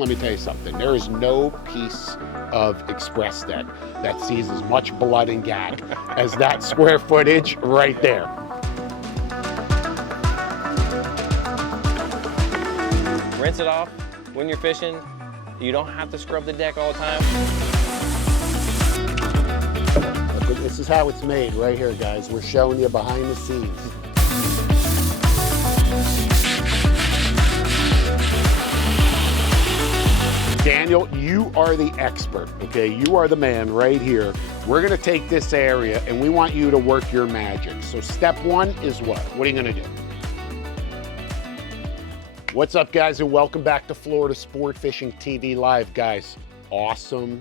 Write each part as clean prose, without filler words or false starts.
let me tell you something. There is no piece of ExpressDek that sees as much blood and gack as that square footage right there. Rinse it off when you're fishing. You don't have to scrub the deck all the time. Look, this is how it's made right here, guys. We're showing you behind the scenes. Daniel, you are the expert, okay? You are the man right here. We're gonna take this area and we want you to work your magic. So step one is what? What are you gonna do? What's up, guys, and welcome back to Florida Sport Fishing TV Live. Guys, awesome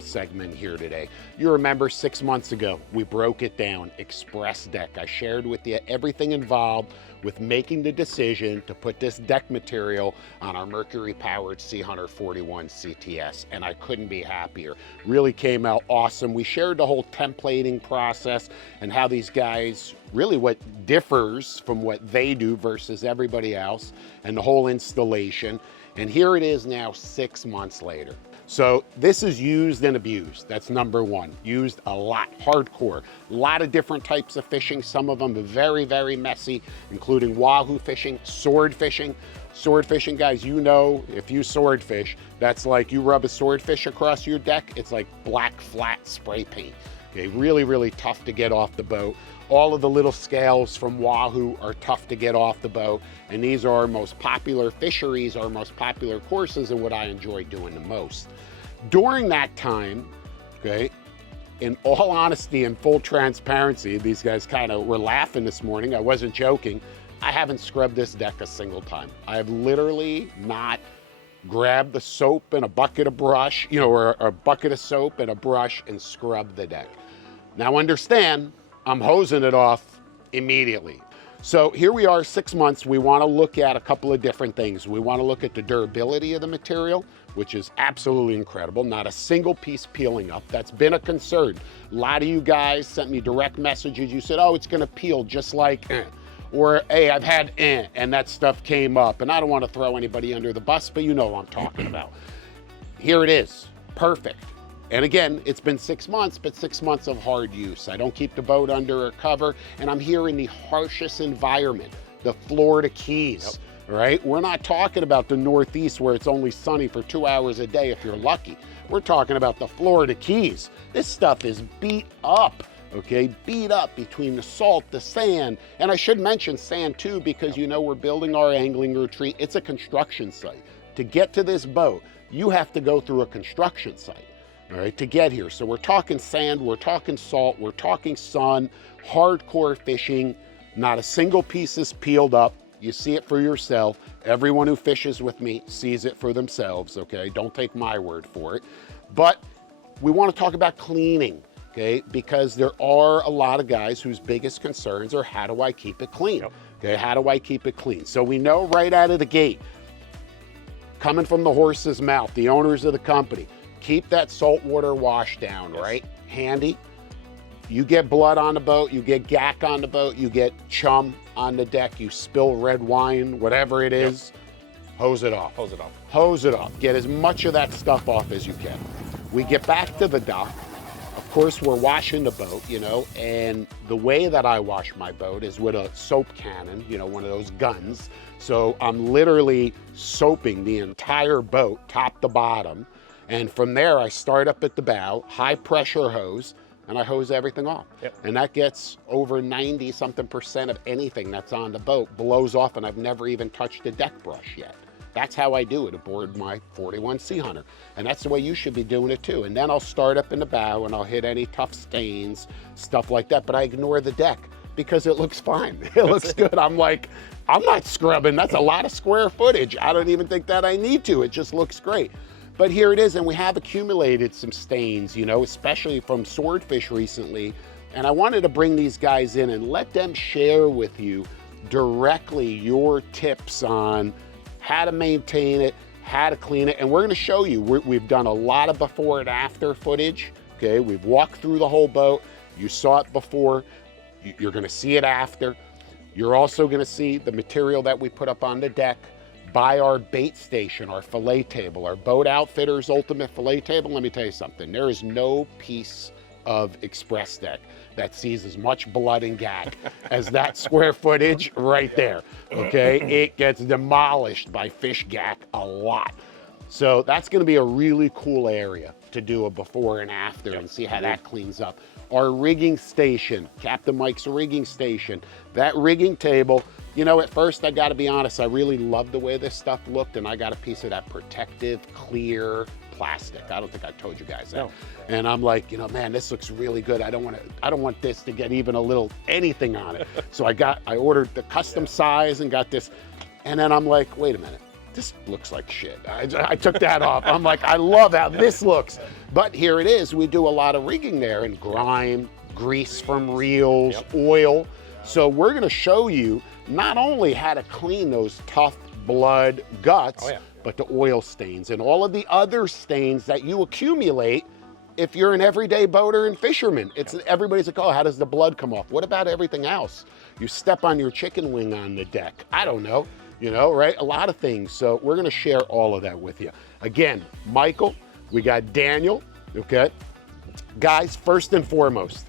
segment here today. You remember 6 months ago, we broke it down, ExpressDek. I shared with you everything involved with making the decision to put this deck material on our Mercury-powered SeaHunter 41 CTS, and I couldn't be happier. Really came out awesome. We shared the whole templating process and how these guys, really what differs from what they do versus everybody else, and the whole installation. And here it is now 6 months later. So this is used and abused. That's number one. Used a lot, hardcore. A lot of different types of fishing. Some of them are very, very messy, including wahoo fishing, sword fishing. Sword fishing, guys, you know, if you sword fish, that's like you rub a swordfish across your deck, it's like black, flat spray paint. Okay, really, really tough to get off the boat. All of the little scales from wahoo are tough to get off the boat, and these are our most popular fisheries, our most popular courses, and what I enjoy doing the most. During that time, okay, in all honesty and full transparency, these guys kind of were laughing this morning, I wasn't joking, I haven't scrubbed this deck a single time. I have literally not grabbed the soap and a bucket of brush, you know, or a bucket of soap and a brush and scrubbed the deck. Now understand, I'm hosing it off immediately. So here we are, 6 months. We want to look at a couple of different things. We want to look at the durability of the material, which is absolutely incredible. Not a single piece peeling up. That's been a concern. A lot of you guys sent me direct messages. You said, oh, it's going to peel just like or, hey, I've had and that stuff came up. And I don't want to throw anybody under the bus, but you know what I'm talking about. Here it is, perfect. And again, it's been 6 months, but 6 months of hard use. I don't keep the boat under a cover, and I'm here in the harshest environment, the Florida Keys, all right? We're not talking about the Northeast where it's only sunny for 2 hours a day if you're lucky. We're talking about the Florida Keys. This stuff is beat up, okay? Beat up between the salt, the sand, and I should mention sand too, because you know we're building our angling retreat. It's a construction site. To get to this boat, you have to go through a construction site. All right, to get here. So we're talking sand, we're talking salt, we're talking sun, hardcore fishing. Not a single piece is peeled up. You see it for yourself. Everyone who fishes with me sees it for themselves, okay? Don't take my word for it. But we want to talk about cleaning, okay? Because there are a lot of guys whose biggest concerns are, how do I keep it clean? Okay, how do I keep it clean? So we know right out of the gate, coming from the horse's mouth, the owners of the company, keep that saltwater wash down, right? Handy. You get blood on the boat, you get gack on the boat, you get chum on the deck, you spill red wine, whatever it is, hose it off. Hose it off. Hose it off. Get as much of that stuff off as you can. We get back to the dock. Of course, we're washing the boat, you know, and the way that I wash my boat is with a soap cannon, you know, one of those guns. So I'm literally soaping the entire boat, top to bottom. And from there, I start up at the bow, high pressure hose, and I hose everything off. And that gets over 90-something% of anything that's on the boat blows off, and I've never even touched a deck brush yet. That's how I do it aboard my 41 SeaHunter. And that's the way you should be doing it too. And then I'll start up in the bow and I'll hit any tough stains, stuff like that, but I ignore the deck because it looks fine. It looks good. I'm like, I'm not scrubbing. That's a lot of square footage. I don't even think that I need to. It just looks great. But here it is, and we have accumulated some stains, you know, especially from swordfish recently. And I wanted to bring these guys in and let them share with you directly your tips on how to maintain it, how to clean it. And we're gonna show you, we've done a lot of before and after footage, okay? We've walked through the whole boat. You saw it before, you're gonna see it after. You're also gonna see the material that we put up on the deck, buy our bait station, our fillet table, our Boat Outfitters Ultimate Fillet Table, let me tell you something. There is no piece of ExpressDek that sees as much blood and gack as that square footage right there, okay? It gets demolished by fish gack a lot. So that's gonna be a really cool area to do a before and after and see how that cleans up. Our rigging station, Captain Mike's rigging station, that rigging table, you know, at first I gotta be honest, I really loved the way this stuff looked, and I got a piece of that protective, clear plastic. I don't think I told you guys that. No. And I'm like, you know, man, this looks really good. I don't want this to get even a little anything on it. So I ordered the custom size and got this, and then I'm like, wait a minute. This looks like shit. I took that off. I'm like, I love how this looks. But here it is. We do a lot of rigging there, and grime, grease from reels, oil. So we're gonna show you not only how to clean those tough blood guts, but the oil stains and all of the other stains that you accumulate if you're an everyday boater and fisherman. Everybody's like, oh, how does the blood come off? What about everything else? You step on your chicken wing on the deck. I don't know. You know, right? A lot of things. So we're going to share all of that with you. Again, Michael, we got Daniel, okay? Guys, first and foremost,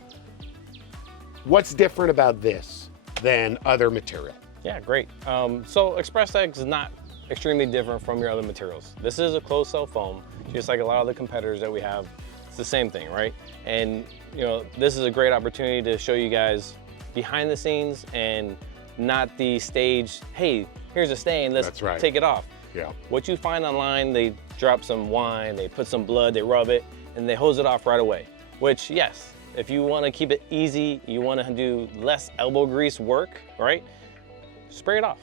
what's different about this than other material? Yeah, great. So ExpressDek is not extremely different from your other materials. This is a closed cell foam, just like a lot of the competitors that we have. It's the same thing, right? And, you know, this is a great opportunity to show you guys behind the scenes and not the stage, hey, here's a stain, let's take it off. Yeah. What you find online, they drop some wine, they put some blood, they rub it, and they hose it off right away. Which, yes, if you want to keep it easy, you want to do less elbow grease work, right? Spray it off,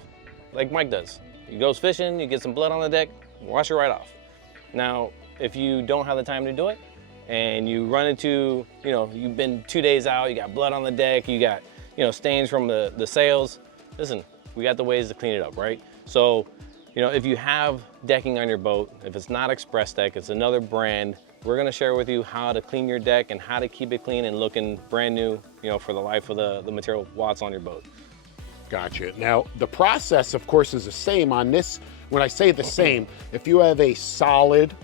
like Mike does. He goes fishing, you get some blood on the deck, wash it right off. Now, if you don't have the time to do it, and you run into, you know, you've been 2 days out, you got blood on the deck, you got, you know, stains from the sails, listen, we got the ways to clean it up, right? So, you know, if you have decking on your boat, if it's not ExpressDek, it's another brand, we're gonna share with you how to clean your deck and how to keep it clean and looking brand new, you know, for the life of the material while it's on your boat. Gotcha. Now, the process, of course, is the same on this. When I say the same, if you have a solid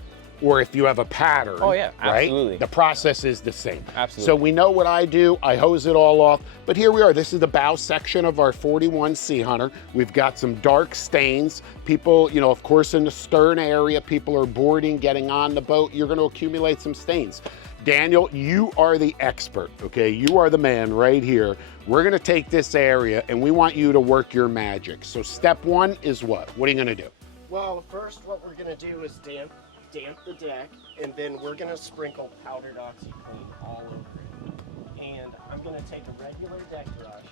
or if you have a pattern, absolutely. Right? The process is the same. Absolutely. So we know what I do, I hose it all off, but here we are. This is the bow section of our 41 SeaHunter. We've got some dark stains. People, you know, of course, in the stern area, people are boarding, getting on the boat, you're gonna accumulate some stains. Daniel, you are the expert, okay? You are the man right here. We're gonna take this area and we want you to work your magic. So step one is what? What are you gonna do? Well, first what we're gonna do is damp the deck, and then we're gonna sprinkle powdered OxyClean all over it. And I'm gonna take a regular deck brush,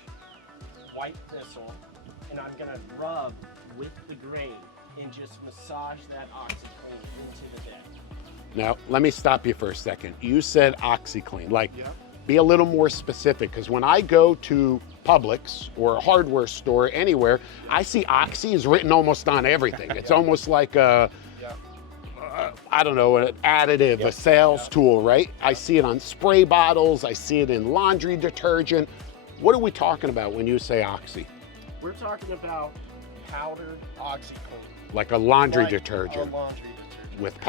white thistle, and I'm gonna rub with the grain and just massage that OxyClean into the deck. Now, let me stop you for a second. You said OxyClean, like, be a little more specific, because when I go to Publix or a hardware store anywhere, I see Oxy is written almost on everything. It's almost like a, I don't know, an additive, a sales tool, right? I see it on spray bottles, I see it in laundry detergent. What are we talking about when you say Oxy? We're talking about powdered OxyClean. Like a laundry detergent. A laundry detergent. With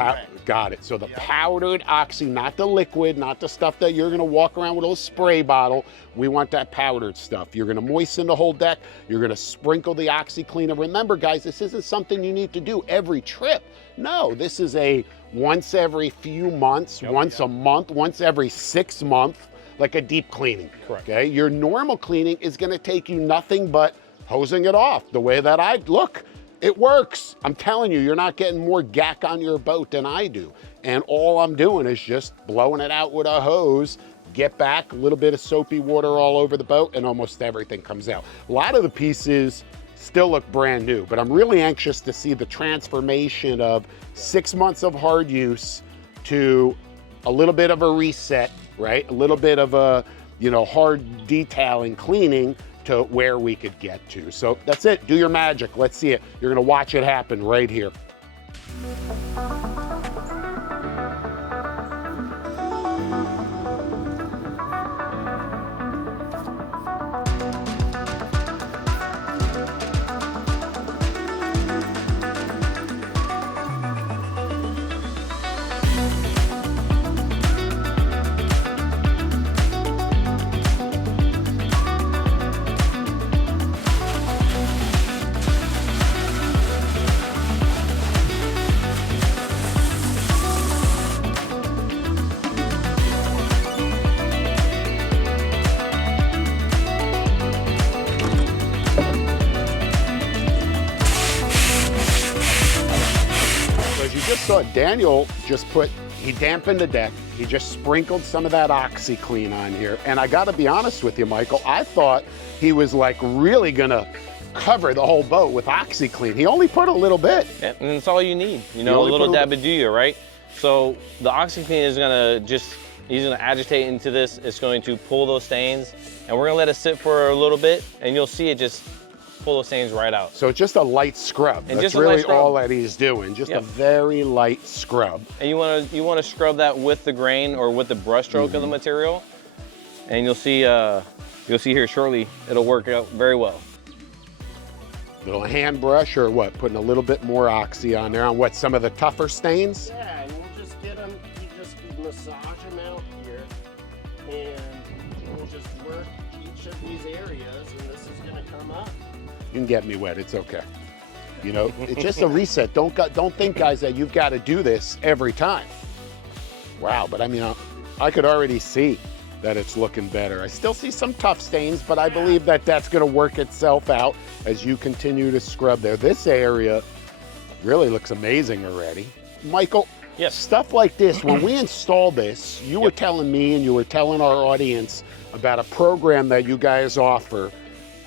got it. So the powdered Oxy, not the liquid, not the stuff that you're gonna walk around with a little spray bottle. We want that powdered stuff. You're gonna moisten the whole deck. You're gonna sprinkle the OxyClean. And remember, guys, this isn't something you need to do every trip. No, this is a once every few months, once a month, once every 6 months, like a deep cleaning. Correct. Okay. Your normal cleaning is gonna take you nothing but hosing it off the way that I look. It works. I'm telling you, you're not getting more gack on your boat than I do. And all I'm doing is just blowing it out with a hose, get back, a little bit of soapy water all over the boat, and almost everything comes out. A lot of the pieces still look brand new, but I'm really anxious to see the transformation of 6 months of hard use to a little bit of a reset, right? A little bit of a, you know, hard detailing, cleaning, to where we could get to. So that's it, do your magic, let's see it. You're gonna watch it happen right here. you just saw Daniel he dampened the deck. He just sprinkled some of that OxyClean on here. And I gotta be honest with you, Michael, I thought he was like really gonna cover the whole boat with OxyClean. He only put a little bit. Yeah, and it's all you need. You know, a little dab of do, right? So the OxyClean is gonna he's gonna agitate into this. It's going to pull those stains, and we're gonna let it sit for a little bit, and you'll see it just pull those stains right out. So it's just a light scrub. And that's really all that he's doing. Just a very light scrub. And you wanna scrub that with the grain or with the brush stroke of the material, and you'll see here shortly it'll work out very well. Little hand brush or what? Putting a little bit more Oxy on there on what? Some of the tougher stains? Yeah, and we'll just get them, you just massage them out here, and we'll just work each of these areas, and this is gonna come up. You can get me wet, it's okay. You know, it's just a reset. Don't think, guys, that you've got to do this every time. Wow, but I mean, I could already see that it's looking better. I still see some tough stains, but I believe that that's gonna work itself out as you continue to scrub there. This area really looks amazing already. Michael, yes. Stuff like this, when we installed this, you were telling me and you were telling our audience about a program that you guys offer.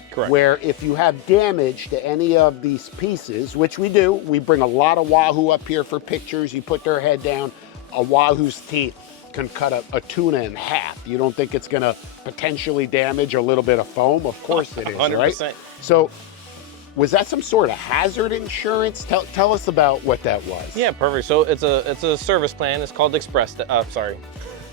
Correct. Where if you have damage to any of these pieces, which we do, we bring a lot of Wahoo up here for pictures. You put their head down, a Wahoo's teeth can cut a tuna in half. You don't think it's gonna potentially damage a little bit of foam? Of course it is, 100%. right? So was that some sort of hazard insurance? Tell us about what that was. Yeah, perfect. So it's a service plan. It's called sorry.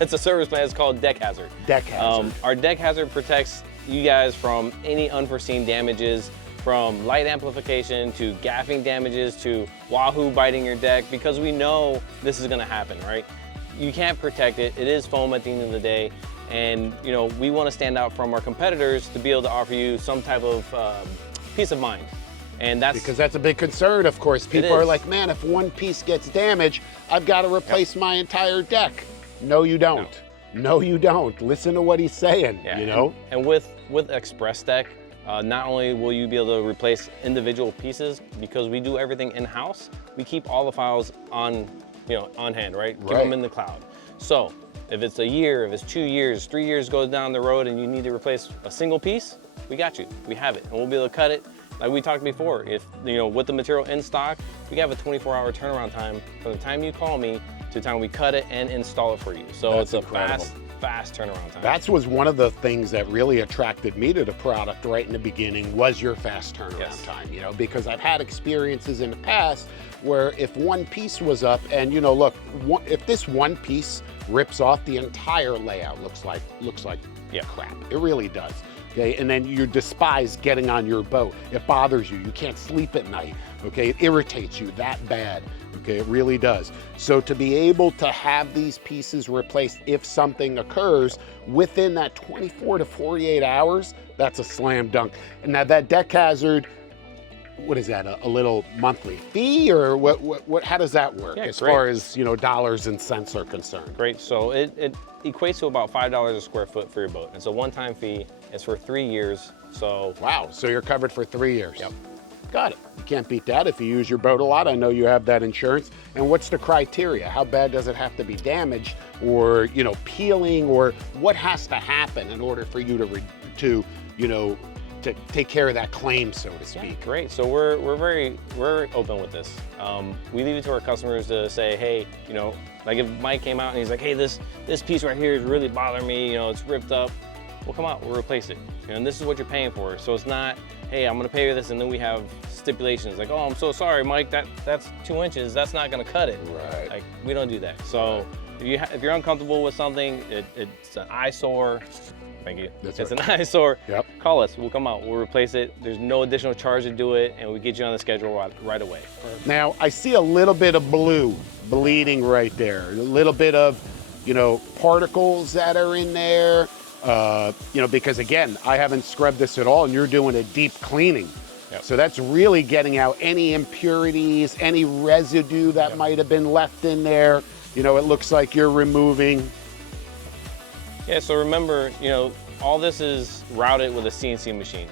It's a service plan. It's called Deck Hazard. Deck Hazard. Our Deck Hazard protects you guys from any unforeseen damages, from light amplification to gaffing damages to Wahoo biting your deck, because we know this is gonna happen, right? You can't protect it. It is foam at the end of the day. And you know, we wanna stand out from our competitors to be able to offer you some type of peace of mind. And because that's a big concern, of course. People are like, man, if one piece gets damaged, I've gotta replace my entire deck. No, you don't. No, you don't. Listen to what he's saying, you know? And with ExpressDek, not only will you be able to replace individual pieces, because we do everything in-house, we keep all the files on hand, right? Keep them in the cloud. So if it's a year, if it's 2 years, 3 years goes down the road and you need to replace a single piece, we got you. We have it, and we'll be able to cut it. Like we talked before, if with the material in stock, we have a 24-hour turnaround time from the time you call me to the time we cut it and install it for you. So that's it's incredible. a fast turnaround time. That was one of the things that really attracted me to the product right in the beginning, was your fast turnaround time, because I've had experiences in the past where if one piece was up and, look, if this one piece rips off, the entire layout looks like crap. It really does. Okay, and then you despise getting on your boat. It bothers you. You can't sleep at night. Okay, it irritates you that bad. Okay, it really does. So to be able to have these pieces replaced if something occurs within that 24 to 48 hours, that's a slam dunk. And now that Deck Hazard, what is that? A little monthly fee, or what? How does that work as far as dollars and cents are concerned? Great. So it equates to about $5 a square foot for your boat. It's a one-time fee. It's for 3 years. So wow. So you're covered for 3 years. Yep. Got it. You can't beat that if you use your boat a lot. I know you have that insurance. And what's the criteria? How bad does it have to be damaged, or peeling, or what has to happen in order for you to take care of that claim, so to speak? Yeah, great. So we're very open with this. We leave it to our customers to say, hey, like if Mike came out and he's like, hey, this piece right here is really bothering me. It's ripped up. Well, come out, we'll replace it. And this is what you're paying for. So it's not, hey, I'm gonna pay you this, and then we have stipulations like, oh, I'm so sorry, Mike, that's 2 inches, that's not gonna cut it. Right. Like, we don't do that. So if you're uncomfortable with something, it's an eyesore. Thank you. That's it's right. an eyesore. Yep. Call us. We'll come out. We'll replace it. There's no additional charge to do it, and we get you on the schedule right away. Now I see a little bit of blue bleeding right there. A little bit of, particles that are in there. Because again, I haven't scrubbed this at all, and you're doing a deep cleaning. Yep. So that's really getting out any impurities, any residue that might have been left in there. It looks like you're removing. Yeah, so remember, all this is routed with a CNC machine.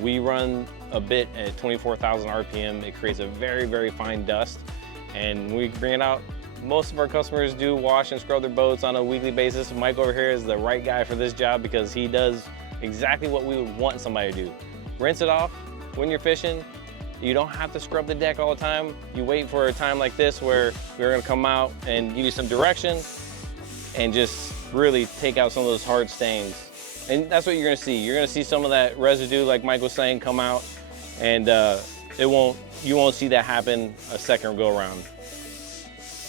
We run a bit at 24,000 RPM. It creates a very, very fine dust. and we bring it out. Most of our customers do wash and scrub their boats on a weekly basis. Mike over here is the right guy for this job because he does exactly what we would want somebody to do. Rinse it off when you're fishing. You don't have to scrub the deck all the time. You wait for a time like this where we're gonna come out and give you some direction and just really take out some of those hard stains. And that's what you're gonna see. You're gonna see some of that residue, like Mike was saying, come out, and you won't see that happen a second go around.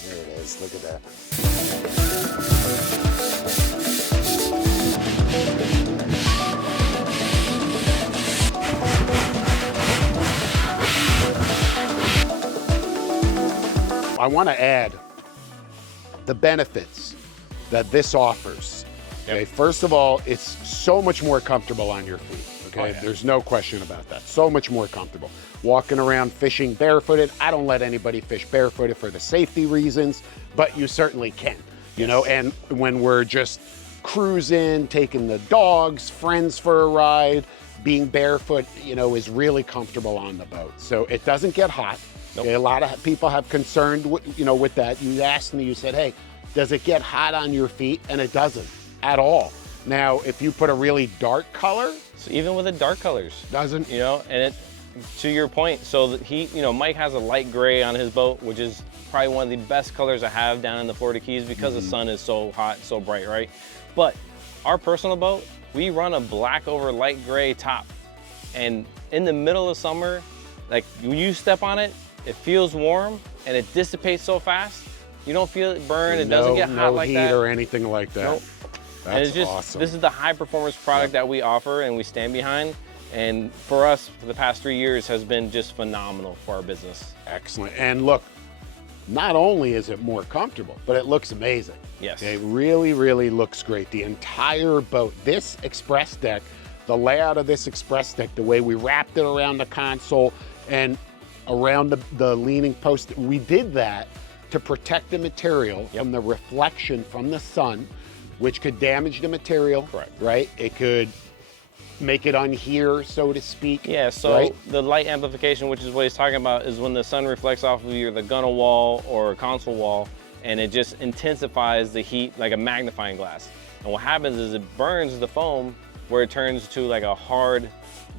There it is, look at that. I want to add the benefits that this offers. Okay, first of all, it's so much more comfortable on your feet. Okay, there's no question about that. So much more comfortable. Walking around fishing barefooted. I don't let anybody fish barefooted for the safety reasons, but you certainly can. You know, and when we're just cruising, taking the dogs, friends for a ride, being barefoot, you know, is really comfortable on the boat. So it doesn't get hot. Okay, a lot of people have concern, you know, with that. You asked me, you said, hey, does it get hot on your feet? And it doesn't at all. Now, if you put a really dark color. So even with the dark colors. Doesn't. You know, and to your point, so that you know, Mike has a light gray on his boat, which is probably one of the best colors I have down in the Florida Keys because the sun is so hot, so bright, right? But our personal boat, we run a black over light gray top. And in the middle of summer, like when you step on it, it feels warm and it dissipates so fast. You don't feel it burn, it doesn't get hot like that. No heat or anything like that. Nope. That's and it's just, awesome. This is the high performance product that we offer and we stand behind. And for us, for the past 3 years has been just phenomenal for our business. Excellent. And look, not only is it more comfortable, but it looks amazing. Yes. It really, really looks great. The entire boat, this ExpressDek, the layout of this ExpressDek, the way we wrapped it around the console and around the leaning post, we did that to protect the material from the reflection from the sun, which could damage the material, right? It could make it unhear, so to speak. Yeah, so the light amplification, which is what he's talking about, is when the sun reflects off of either the gunnel wall or console wall, and it just intensifies the heat like a magnifying glass. And what happens is it burns the foam where it turns to like a hard,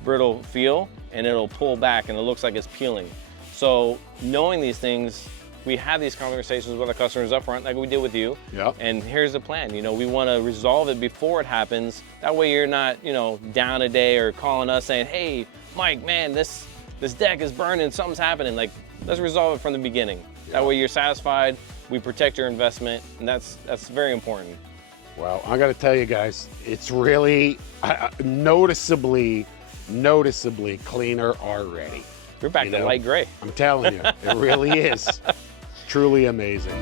brittle feel, and it'll pull back and it looks like it's peeling. So knowing these things, we have these conversations with our customers up front, like we did with you. Yep. And here's the plan. You know, we want to resolve it before it happens. That way you're not, you know, down a day or calling us saying, hey, Mike, man, this deck is burning, something's happening. Like, let's resolve it from the beginning. That way you're satisfied, we protect your investment, and that's very important. Well, I got to tell you guys, it's really noticeably cleaner already. We're back to light gray. I'm telling you, it really is. Truly amazing.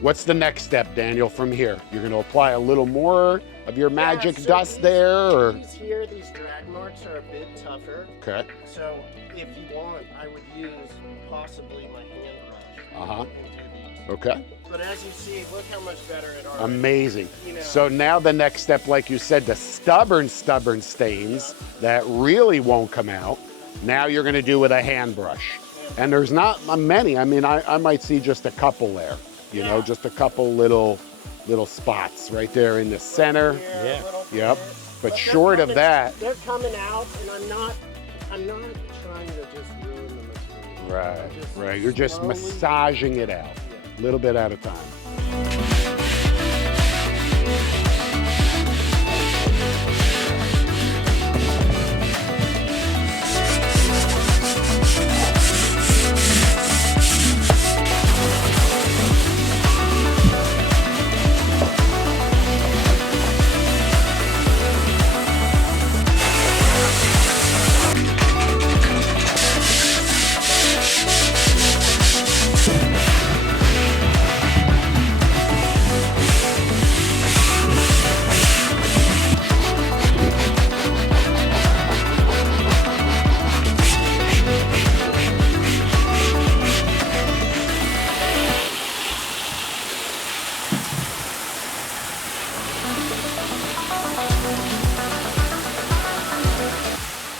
What's the next step, Daniel, from here? You're going to apply a little more of your magic dust there? Or? These drag marks are a bit tougher. Okay. So if you want, I would use possibly my hand brush. And do these. Okay. But as you see, look how much better it are. Amazing. You know. So now the next step, like you said, the stubborn stains that really won't come out, now you're going to do with a hand brush. And there's not many. I mean, I might see just a couple there. You know, just a couple little spots right there in the center. Here, Yep. But short of that. They're coming out, and I'm not trying to just ruin the material. Right. You're just massaging it out, a little bit at a time.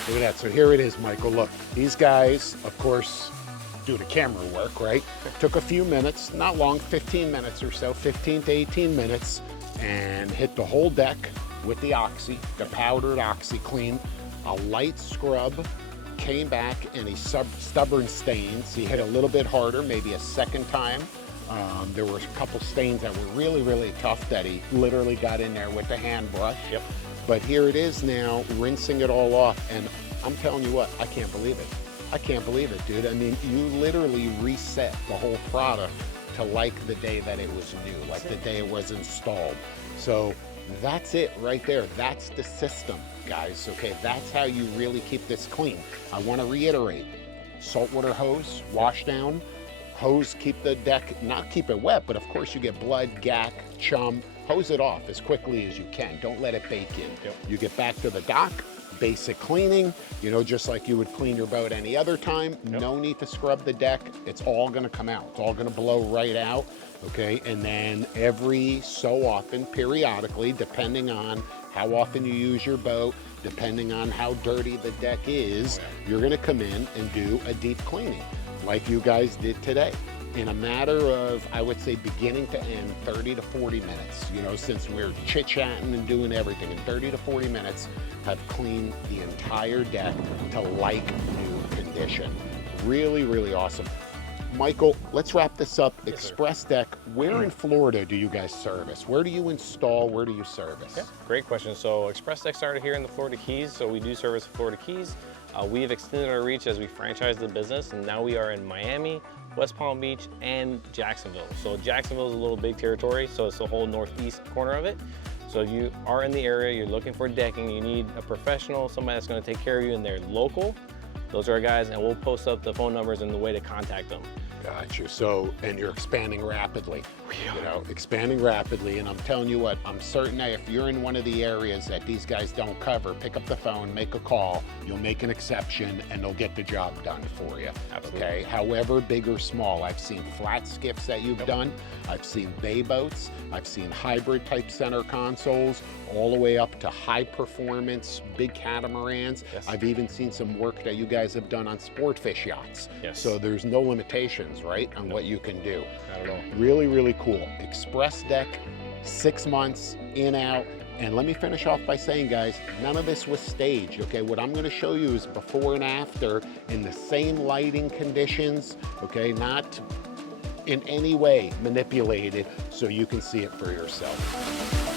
Look at that. So here it is, Michael. Look, these guys, of course, do the camera work, right? Took a few minutes, not long, 15 minutes or so, 15 to 18 minutes, and hit the whole deck with the Oxy, the powdered Oxy Clean, a light scrub, came back, any stubborn stains. He hit a little bit harder, maybe a second time. There were a couple stains that were really, really tough that he literally got in there with the hand brush. Yep. But here it is now, rinsing it all off, and I'm telling you what, I can't believe it. I can't believe it, dude. I mean, you literally reset the whole product to like the day that it was new, like the day it was installed. So that's it right there. That's the system, guys, okay? That's how you really keep this clean. I want to reiterate, saltwater hose, wash down, hose, keep the deck, not keep it wet, but of course you get blood, gack, chum, hose it off as quickly as you can. Don't let it bake in. Yep. You get back to the dock, basic cleaning, you know, just like you would clean your boat any other time. Yep. No need to scrub the deck. It's all gonna come out. It's all gonna blow right out, okay? And then every so often, periodically, depending on how often you use your boat, depending on how dirty the deck is, you're gonna come in and do a deep cleaning like you guys did today. In a matter of, I would say, beginning to end, 30 to 40 minutes, you know, since we're chit-chatting and doing everything, in 30 to 40 minutes, have cleaned the entire deck to like new condition. Really, really awesome. Michael, let's wrap this up. Yes, ExpressDek, where in Florida do you guys service? Where do you install? Where do you service? Yeah, great question. So ExpressDek started here in the Florida Keys, so we do service the Florida Keys. We have extended our reach as we franchise the business, and now we are in Miami, West Palm Beach, and Jacksonville. So Jacksonville is a little big territory, so it's the whole northeast corner of it. So if you are in the area, you're looking for decking, you need a professional, somebody that's going to take care of you, and they're local, those are our guys, and we'll post up the phone numbers and the way to contact them. Gotcha. So, and you're expanding rapidly, you know, expanding rapidly. And I'm telling you what, I'm certain that if you're in one of the areas that these guys don't cover, pick up the phone, make a call, you'll make an exception, and they'll get the job done for you. Absolutely. Okay. However big or small, I've seen flat skiffs that you've done. I've seen bay boats. I've seen hybrid type center consoles, all the way up to high performance, big catamarans. Yes. I've even seen some work that you guys have done on sport fish yachts. Yes. So there's no limitations, right, on what you can do. Not at all. Really, really cool. ExpressDek, 6 months, in, out. And let me finish off by saying, guys, none of this was staged, okay? What I'm gonna show you is before and after in the same lighting conditions, okay? Not in any way manipulated, so you can see it for yourself.